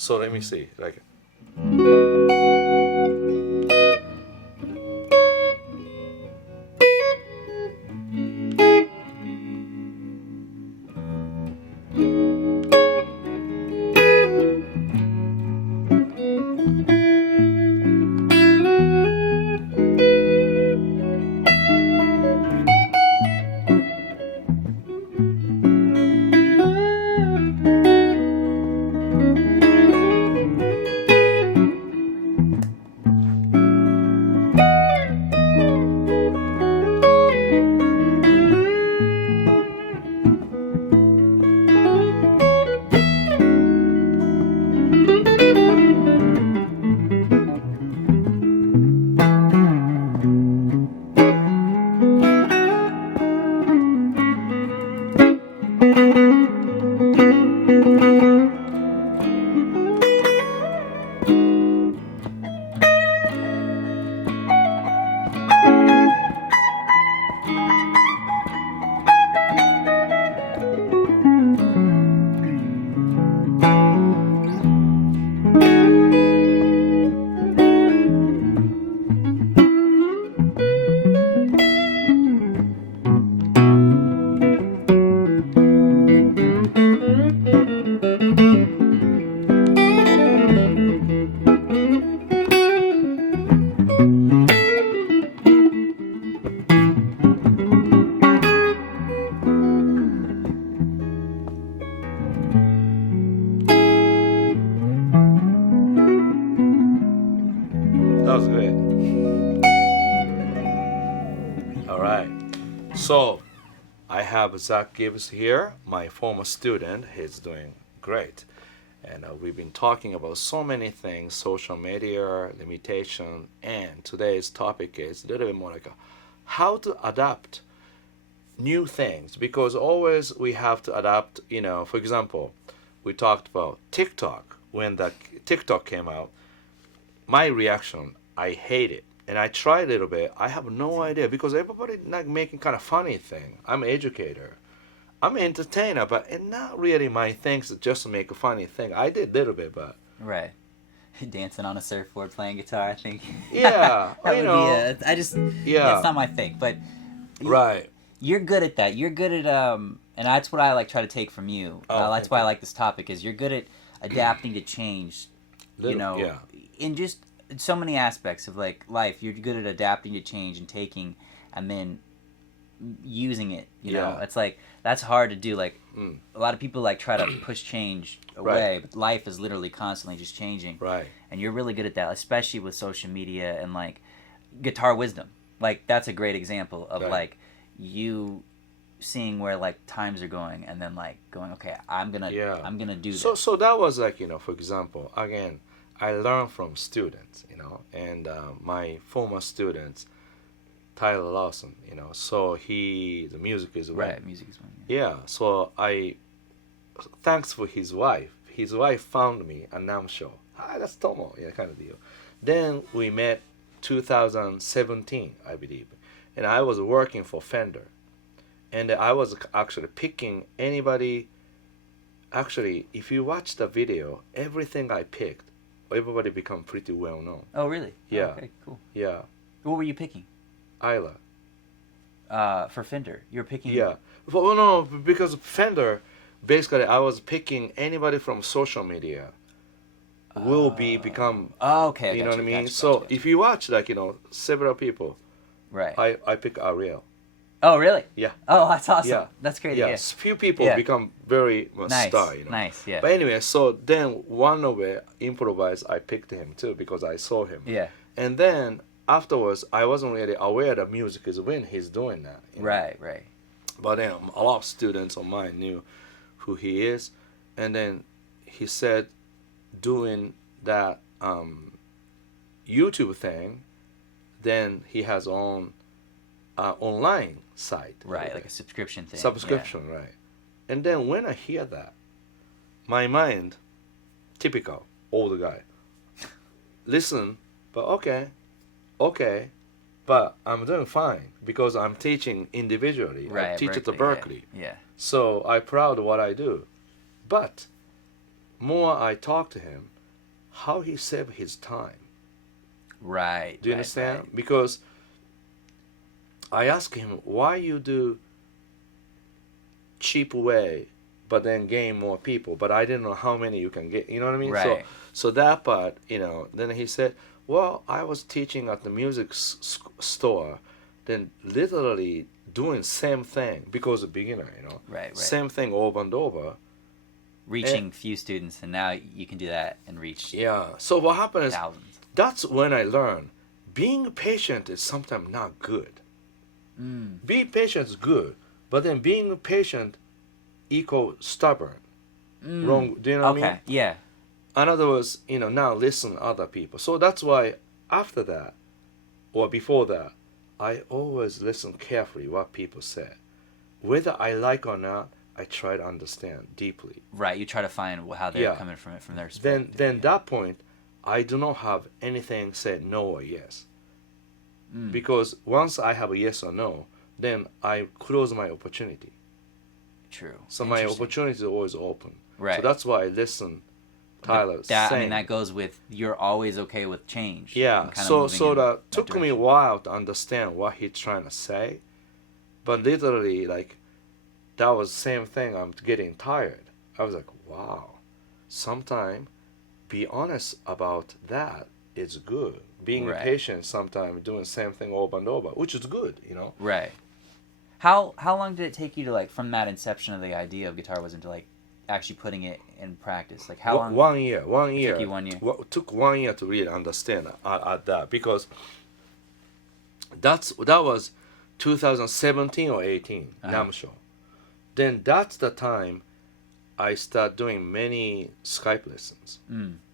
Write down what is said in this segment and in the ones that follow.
So let me see. Like. That was great. All right. So I have Zack Gibbs here, my former student. He's doing great. And we've been talking about so many things, social media, limitation, and today's topic is a little bit more like how to adapt new things, because always we have to adapt, for example, we talked about TikTok. When the TikTok came out, my reaction, I hate it. And I tried a little bit. I have no idea because everybody like making kind of funny thing. I'm an educator. I'm an entertainer, but it's not really my thing to just make a funny thing. I did a little bit, but... Right. Dancing on a surfboard, playing guitar, I think. Yeah, that would be yeah, it's not my thing, but... Right. You're good at that. You're good at, and that's what I like try to take from you. That's why I like this topic, is you're good at adapting to change, Yeah. in just so many aspects of like life. You're good at adapting to change and taking, and then using it, know. It's like, that's hard to do. Like, a lot of people like try to push change away, but life is literally constantly just changing. Right. And you're really good at that, especially with social media and like guitar wisdom. Like, that's a great example of like you seeing where like times are going and then like going, okay, I'm gonna do this. So that was like, for example, again, I learned from students, and my former students, Tyler Lawson, so the music is one. Right, music is one. Yeah, so thanks for his wife. His wife found me a NAM show. Hi, that's Tomo, kind of deal. Then we met 2017, I believe, and I was working for Fender, and I was actually picking anybody. Actually, if you watch the video, everything I picked, everybody become pretty well known. Oh, really? Yeah. Oh, okay, cool. Yeah. What were you picking? Isla. For Fender, you're picking. Yeah. Well, no, because Fender, basically, I was picking anybody from social media. Will become. Oh, okay. You know what I mean? So if you watch like several people. Right. I pick Ariel. Oh, really? Yeah. Oh, that's awesome. Yeah. That's great. Yeah. Yeah. Few people become very star. Nice. Yeah. But anyway, so then one of it improvised. I picked him too because I saw him. Yeah. And then afterwards, I wasn't really aware that music is when he's doing that. Right. But then a lot of students of mine knew who he is, and then he said, doing that YouTube thing, then he has own online site. Right, like a subscription thing. Right. And then when I hear that, my mind, typical old guy, listen, but okay, but I'm doing fine because I'm teaching individually. Right, I teach at the Berkeley, Berkeley. Yeah. So I'm proud of what I do. But more I talk to him, how he saved his time. Right. Do you understand? Because I ask him, why you do cheap way, but then gain more people? But I didn't know how many you can get. You know what I mean? Right. So that part, then he said, well, I was teaching at the music store, then literally doing same thing because a beginner, Right. same thing over and over. Reaching few students, and now you can do that and reach So what happened is, thousands. that's when I learned being patient is sometimes not good. Being patient is good, but then being patient equals stubborn. Wrong. Do you know what I mean? Okay, yeah. In other words, now listen to other people. So that's why after that, or before that, I always listen carefully what people say. Whether I like or not, I try to understand deeply. Right, you try to find how they're coming from it from their perspective. Then that point, I do not have anything said no or yes. Because once I have a yes or no, then I close my opportunity. True. So my opportunity is always open. Right. So that's why I listen. Tyler saying. That goes with you're always okay with change. Yeah. So that took me a while to understand what he's trying to say, but literally that was the same thing. I'm getting tired. I was like, wow. Sometimes be honest about that is good. Being patient, sometimes doing the same thing over and over, which is good, Right. How long did it take you to from that inception of the idea of Guitar Wisdom to actually putting it in practice? How long? 1 year. 1 year. Took you 1 year. Took 1 year to really understand at that, because that was 2017 or 18 Namsho. Then that's the time I start doing many Skype lessons.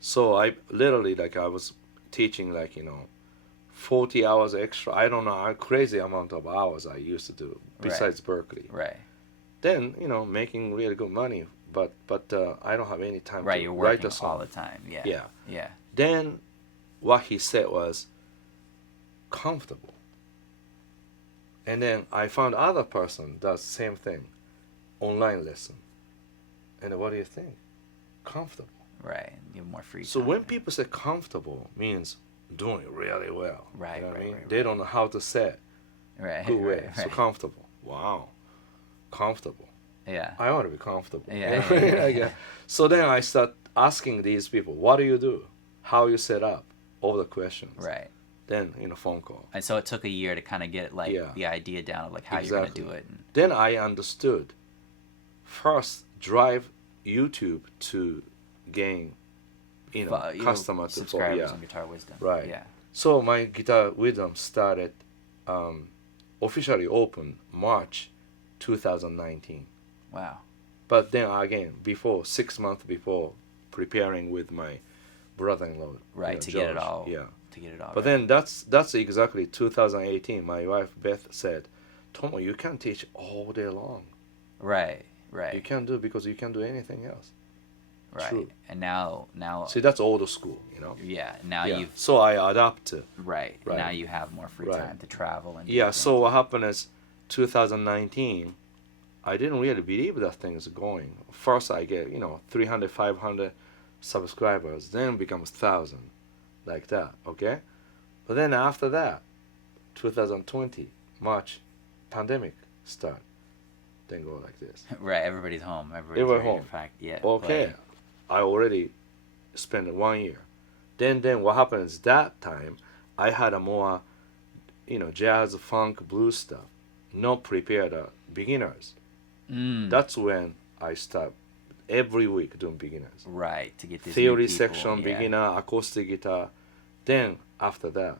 So I literally I was teaching 40 hours extra. I don't know how crazy amount of hours I used to do besides Berkeley. Right. Then making really good money, but I don't have any time to you're write working a song all the time. Yeah. Then what he said was comfortable. And then I found other person does the same thing, online lesson. And what do you think? Comfortable. Right. You have more free time. So when people say comfortable, means doing really well. Right. You know what I mean? Right. They don't know how to say it. Right. Good way. So comfortable. Wow. Comfortable. Yeah. I want to be comfortable. Yeah. So then I start asking these people, what do you do? How you set up? All the questions. Right. Then phone call. And so it took a year to kind of get the idea down of how you're going to do it. Then I understood. First, drive YouTube to gain, customer to subscribers on Guitar Wisdom. Right. Yeah. So my Guitar Wisdom started officially open March 2019. Wow. But then again, 6 months before, preparing with my brother-in-law. Right, to George. get it all. Yeah. To get it all. But then that's exactly 2018. My wife Beth said, Tomo, you can't teach all day long. Right. You can't do it because you can't do anything else. Right. True. And now. See, that's old school, Yeah. Now you've. So I adapt. Right. Now you have more free time to travel and. Yeah. So what happened is, 2019, I didn't really believe that thing is going. First, I get 300, 500 subscribers, then it becomes 1,000, like that. Okay. But then after that, 2020 March, pandemic start. Then go like this. Right, everybody's home. Everybody's home. In fact, yeah. Okay, I already spent 1 year. Then what happens that time? I had a more, jazz, funk, blues stuff. Not prepared beginners. That's when I start every week doing beginners. Right, to get this theory section, beginner, acoustic guitar. Then after that.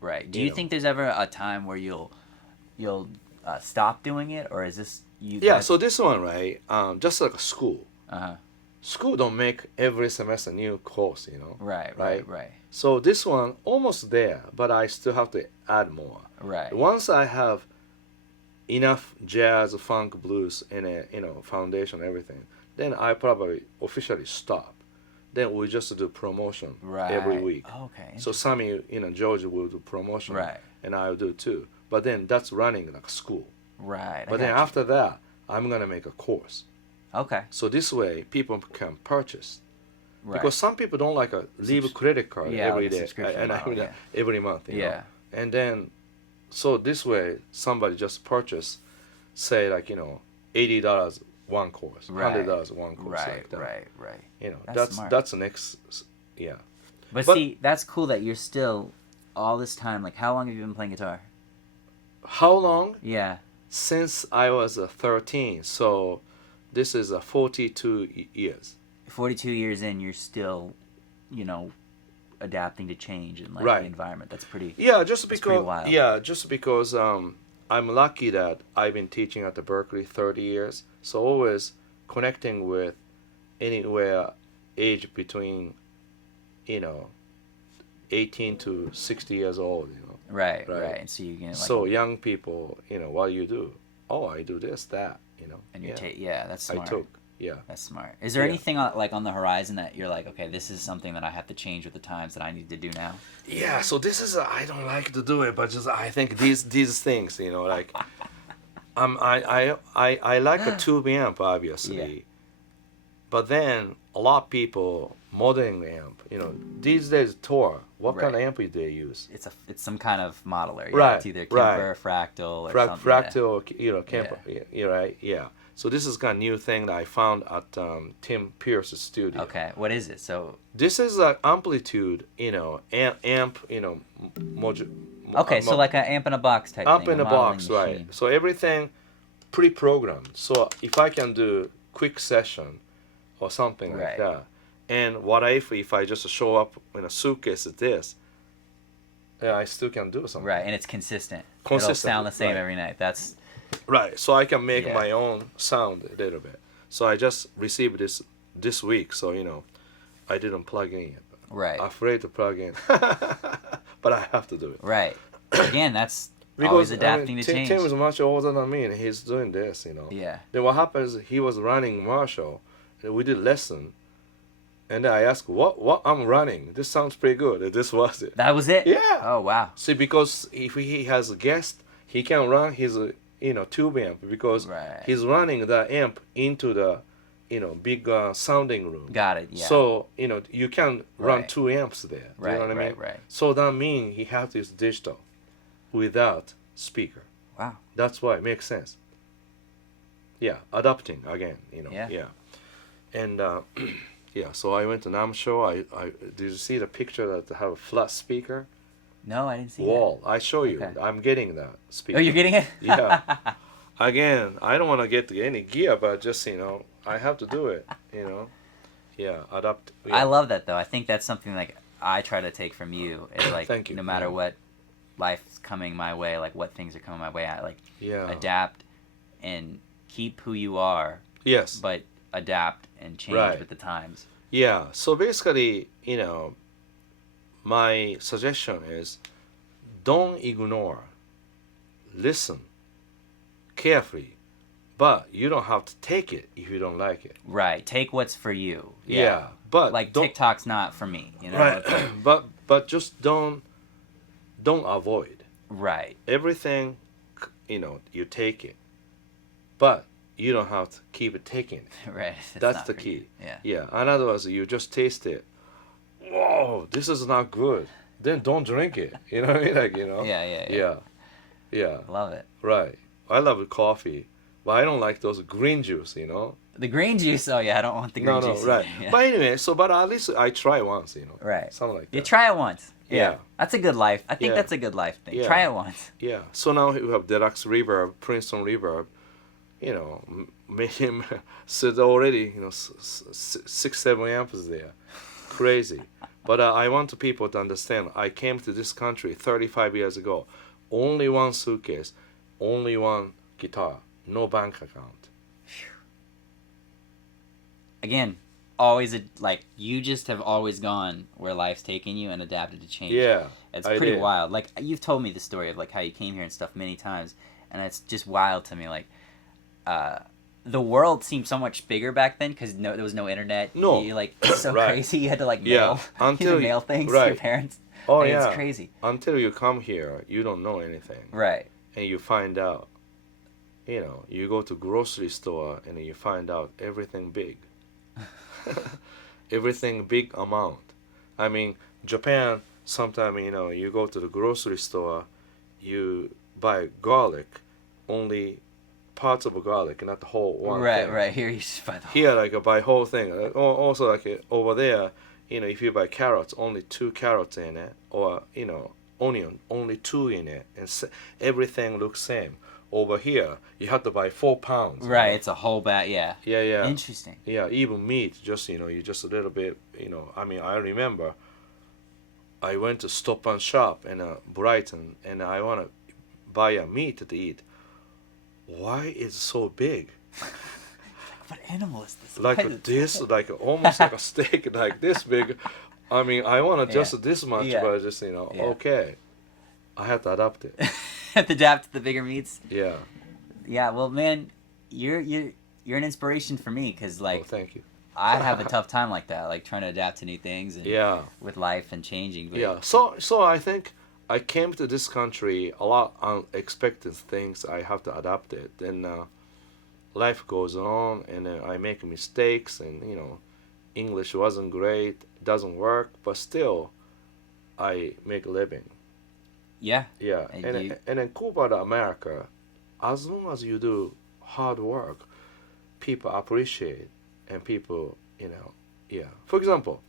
Right. Do you think there's ever a time where you'll stop doing it, or is this you? Yeah. So this one, right? Just like a school. Uh-huh. School don't make every semester new course, Right. So this one almost there, but I still have to add more. Right. Once I have enough jazz, funk, blues in a foundation, everything, then I probably officially stop. Then we just do promotion every week. Okay. So Sammy, George will do promotion, and I'll do too. But then that's running like a school. Right. But then after that, I'm gonna make a course. Okay. So this way, people can purchase. Right. Because some people don't like leave a credit card every like a day subscription model, every month. You know? Yeah. And then, so this way, somebody just purchase, say like $80 one course, $100 one course, Right. like that. Right. You know, That's smart. that's the next. Yeah. But see, that's cool that you're still all this time. Like, how long have you been playing guitar? How long? Yeah. Since I was 13. So this is 42 years. 42 years in, you're still, adapting to change and like Right. the environment. That's pretty. Yeah, pretty wild. just because I'm lucky that I've been teaching at the Berkeley 30 years. So always connecting with anywhere age between 18 to 60 years old, Right. And so you can so young people, what do you do? Oh, I do this, that, and you that's smart. I took, That's smart. Is there anything on the horizon that you're like, okay, this is something that I have to change with the times that I need to do now? Yeah, so this is I don't like to do it, but just I think these things, like I like a tube amp, obviously, but then a lot of people modern amp, these days tour. What kind of amp do they use? It's some kind of modeler. Right. It's either Kemper, Fractal, or something. Fractal, Kemper. You're right. Yeah. So this is kind of new thing that I found at Tim Pierce's studio. Okay, what is it? So this is an amplitude, amp, module. Okay, so like an amp in a box type amp thing. in a box, machine. right? So everything pre-programmed. So if I can do quick session or something like that, and what if I just show up in a suitcase of this, I still can do something. Right, and it's consistent. It'll sound the same every night. That's right. So I can make my own sound a little bit. So I just received this week. So I didn't plug in yet. Right. Afraid to plug in, but I have to do it. Right. Again, that's always adapting to change. Tim is much older than me, and he's doing this. Yeah. Then what happens? He was running Marshall, and we did lesson. And then I asked, what I'm running? This sounds pretty good. And this was it. That was it? Yeah. Oh, wow. See, because if he has a guest, he can run his, tube amp because he's running the amp into the, big sounding room. Got it, yeah. So, you can run 2 amps there. Do you know what I mean? Right. So that means he has to use digital without speaker. Wow. That's why it makes sense. Yeah, adapting again, Yeah. And... yeah, so I went to NAMM show. I did you see the picture that have a flat speaker? No, I didn't see Wall. I show you. Okay. I'm getting that speaker. Oh, you're getting it? Yeah. Again, I don't want to get any gear, but just I have to do it. Yeah, adapt. Yeah. I love that though. I think that's something like I try to take from you. Is like Thank you. No matter what life's coming my way, like what things are coming my way, I adapt and keep who you are. Yes. But adapt and change with the times. Yeah. So basically, my suggestion is don't ignore. Listen carefully. But you don't have to take it if you don't like it. Right. Take what's for you. Yeah. But like TikTok's not for me, Right. but just don't avoid. Right. Everything, you take it. But you don't have to keep it taking it. Right. That's the key. You. Yeah. Yeah. In other words, you just taste it. Whoa, this is not good. Then don't drink it. You know what I mean? Yeah. Love it. Right. I love coffee, but I don't like those green juice, The green juice? Oh, yeah, I don't want the green juice. No, right. Yeah. But anyway, but at least I try once, Right. Something like that. You try it once. Yeah. That's a good life. I think that's a good life thing. Try it once. Yeah. So now we have Deluxe Reverb, Princeton Reverb. Made him sit already, 6-7 amps there. Crazy. But I want people to understand, I came to this country 35 years ago. Only one suitcase, only one guitar, no bank account. Again, you just have always gone where life's taking you and adapted to change. Yeah. It's pretty wild. Like, you've told me the story of how you came here and stuff many times, and it's just wild to me. The world seemed so much bigger back then because there was no internet. No. It's so crazy. You had to mail. Until mail things to your parents. Oh, yeah. It's crazy. Until you come here, you don't know anything. Right. And you find out, you know, you go to grocery store and you find out everything big. Everything big amount. I mean, Japan, sometimes, you know, you go to the grocery store, you buy garlic, only parts of a garlic, not the whole one thing. Right. Here you just buy the whole. Here, like, buy whole thing. Also, like, over there, you know, if you buy carrots, only 2 carrots in it, or, you know, onion, only 2 in it, and everything looks same. Over here, you have to buy 4 pounds. Right, you know? it's a whole bag, yeah. Yeah. Interesting. Yeah, even meat, just, you know, you just a little bit, you know, I mean, I remember I went to Stop and Shop in Brighton, and I want to buy a meat to eat. Why is it so big? What animal is this? Like this, like almost like a steak, like this big. I mean, I want just this much, but just, you know, okay. I have to adapt it. Have to adapt to the bigger meats. Yeah. Yeah. Well, man, you're an inspiration for me because like. Oh, thank you. I have a tough time like that, like trying to adapt to new things and with life and changing. But yeah. So I think I came to this country a lot unexpected things. I have to adapt it. Then life goes on, and I make mistakes, and you know, English wasn't great, doesn't work, but still, I make a living. Yeah. Yeah, and then cool about America, as long as you do hard work, people appreciate, and people, you know, yeah. For example,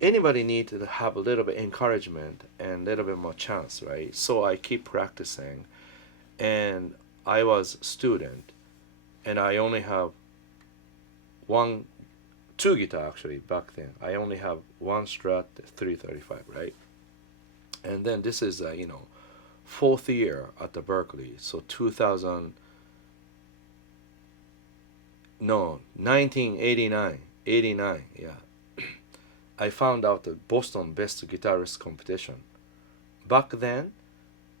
anybody need to have a little bit encouragement and a little bit more chance, right? So I keep practicing, and I was student, and I only have 2 guitar actually back then. I only have 1 Strat 335, right? And then this is you know, 4th year at the Berkeley, so 1989, yeah. I found out the Boston Best Guitarist competition. Back then,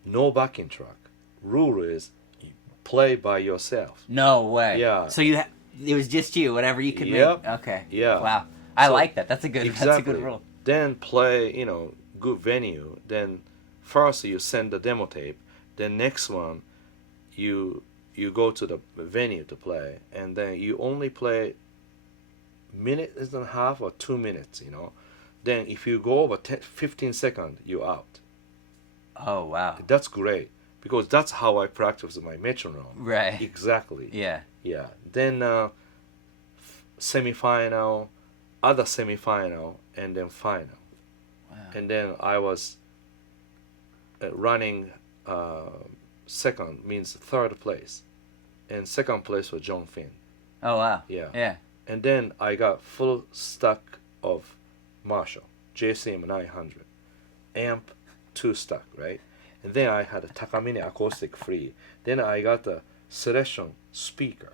no backing track. Rule is you play by yourself. No way. Yeah. So it was just you, whatever you could make. Okay. Yeah. Wow. I like that. That's a good. That's a good rule. Then play, you know, good venue. Then first you send the demo tape. Then next one, you go to the venue to play, and then you only play minute and a half or 2 minutes, you know. Then if you go over 15 seconds, you're out. Oh wow. That's great, because that's how I practice my metronome. Right. Exactly. Yeah. Yeah. Then semifinal, other semifinal, and then final. Wow. And then I was running second, means 3rd place, and 2nd place was John Finn. Oh wow. Yeah. And then I got full stack of Marshall JCM 900 amp, 2 stack, right? And then I had a Takamine acoustic free. Then I got the selection speaker.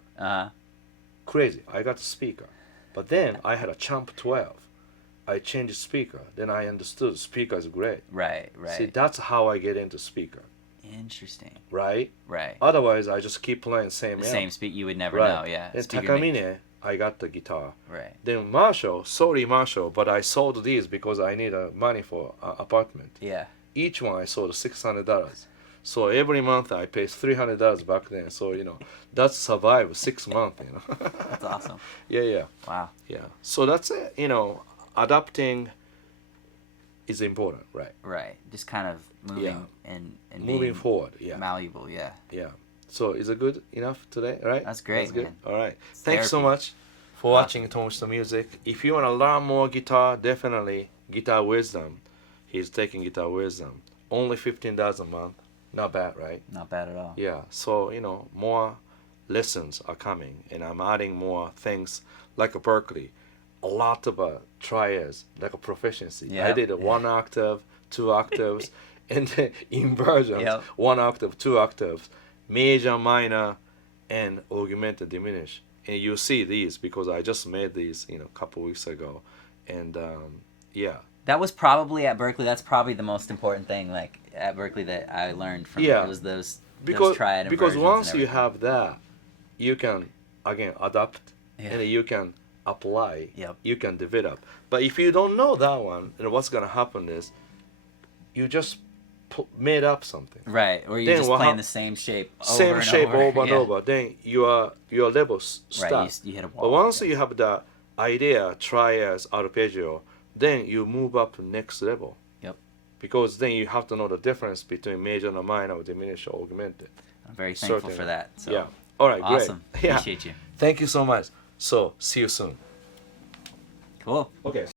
Crazy. I got the speaker. But then I had a Champ 12. I changed speaker. Then I understood speaker is great. Right. See, that's how I get into speaker. Interesting. Right? Right. Otherwise, I just keep playing same amp. Same speak. You would never know. Yeah. Then Takamine, I got the guitar. Right. Then Marshall, but I sold these because I need money for apartment. Yeah. Each one I sold $600. So every month I pay $300 back then. So, you know, that's survived 6 months, you know. That's awesome. Yeah. Wow. Yeah. So that's it. You know, adapting is important, right? Right. Just kind of moving and moving forward. Yeah. Malleable. Yeah. Yeah. So is it good enough today, right? That's great. That's good. Man. All right. Thanks so much for watching Tomo's Music. If you want to learn more guitar, definitely Guitar Wisdom. He's taking Guitar Wisdom. Only $15 a month. Not bad, right? Not bad at all. Yeah. So, you know, more lessons are coming, and I'm adding more things like a Berkeley. A lot of triads, like a proficiency. Yep. I did a 1 octave, 2 octaves, and then inversions, 1 octave, 2 octaves, major, minor, and augmented, diminish. And you see these because I just made these, you know, a couple weeks ago, and yeah. That was probably at Berkeley. That's probably the most important thing, like at Berkeley, that I learned from. It was those triad because inversions once and you have that, you can again adapt, and you can apply. You can develop. But if you don't know that one, then what's gonna happen is, you just made up something. Right, or you're Then just what playing hap- the same shape over Same and shape over and Yeah. over. Then your levels stop. Right, you hit a wall. But once yeah. you have the idea, try as arpeggio, then you move up to next level. Yep. Because then you have to know the difference between major and minor, or diminished or augmented. I'm very thankful Certainly. for that. So. Yeah. All right, Awesome. great. Yeah. Appreciate you. Thank you so much. So, see you soon. Cool. Okay.